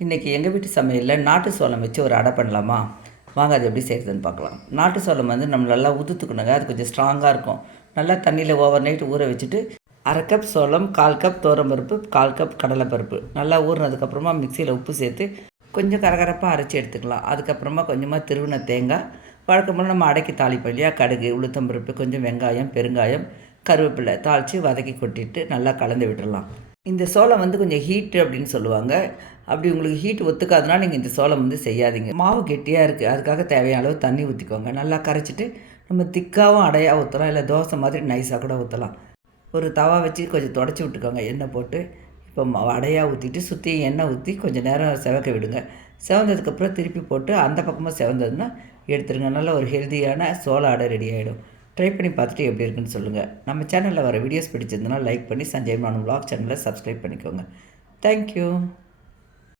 இன்றைக்கி எங்கள் வீட்டு சமையலில் நாட்டு சோளம் வச்சு ஒரு அடை பண்ணலாமா? வாங்க அது எப்படி செய்கிறதுன்னு பார்க்கலாம். நாட்டு சோளம் வந்து நம்ம நல்லா உதுத்துக்கணுங்க. அது கொஞ்சம் ஸ்ட்ராங்காக இருக்கும். நல்லா தண்ணியில் ஓவர் நைட் ஊற வச்சுட்டு 1/2 கப் சோளம், 1/4 கப் துவரம்பருப்பு, 1/4 கப் கடலைப்பருப்பு நல்லா ஊறினதுக்கப்புறமா மிக்சியில் உப்பு சேர்த்து கொஞ்சம் கரகரப்பாக அரைச்சி எடுத்துக்கலாம். அதுக்கப்புறமா கொஞ்சமாக திருவின தேங்காய், வழக்கம்போல் நம்ம அடைக்கி தாளிப்போம் இல்லையா, கடுகு, உளுத்தம்பருப்பு, கொஞ்சம் வெங்காயம், பெருங்காயம், கருவேப்பிலை தாளித்து வதக்கி கொட்டிட்டு நல்லா கலந்து விட்டுடலாம். இந்த சோளம் வந்து கொஞ்சம் ஹீட்டு அப்படின்னு சொல்லுவாங்க. அப்படி உங்களுக்கு ஹீட் ஒத்துக்காதுன்னா நீங்கள் இந்த சோளம் வந்து செய்யாதீங்க. மாவு கெட்டியாக இருக்குது, அதுக்காக தேவையான அளவு தண்ணி ஊற்றிக்கோங்க. நல்லா கரைச்சிட்டு நம்ம திக்காகவும் அடையாக ஊற்றலாம், இல்லை தோசை மாதிரி நைஸாக கூட ஊற்றலாம். ஒரு தவா வச்சு கொஞ்சம் தொடச்சி விட்டுக்கோங்க எண்ணெய் போட்டு. இப்போ அடையாக ஊற்றிட்டு சுற்றி எண்ணெய் ஊற்றி கொஞ்சம் நேரம் செவக்க விடுங்க. செவந்ததுக்கப்புறம் திருப்பி போட்டு அந்த பக்கமாக செவந்ததுன்னா எடுத்துருங்க. நல்ல ஒரு ஹெல்த்தியான சோள அடை ரெடி ஆகிடும். ட்ரை பண்ணி பார்த்துட்டு எப்படி இருக்குன்னு சொல்லுங்கள். நம்ம சேனலில் வர வீடியோஸ் பிடிச்சிருந்தனா லைக் பண்ணி சஞ்சய் மானு விலாக் சேனலை சப்ஸ்கிரைப் பண்ணிக்கோங்க. தேங்க்யூ.